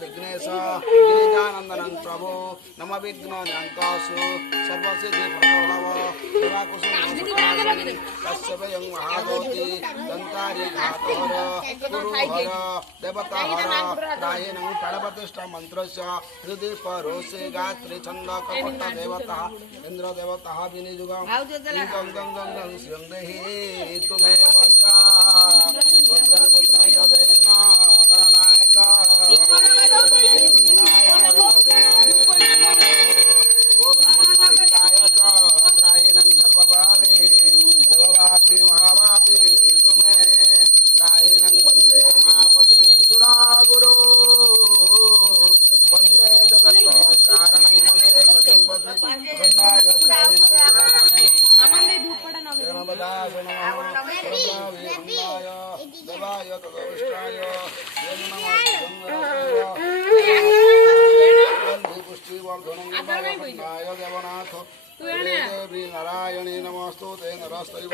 विघ्नेश गिरिजानंदनं प्रभो नम विघ्न नियंतासु सर्वसिद्धि प्रभव कश्यपयं महागौति दंतारि घातहर गुरुहर देवताहर रायेनं प्रणपतिष्ठ मंत्रस्य हृदय परोसे गात्री छंद कपट देवता इंद्र देवता विनियुगं गं गं गं गं श्रियं देहि तुमेव च पुत्रं पुत्रं च देना गणनायक त्राहिणं सर्वभावे देववापि महावापि तुमे त्राहिणं वन्दे मापते सुरागुरु वन्दे जगत् कारणं वन्दे प्रसंपति वन्दाय त्राहिणं देवाय तदविष्टाय देवनाथ नारायणी नमस्तु ते नरस्तैव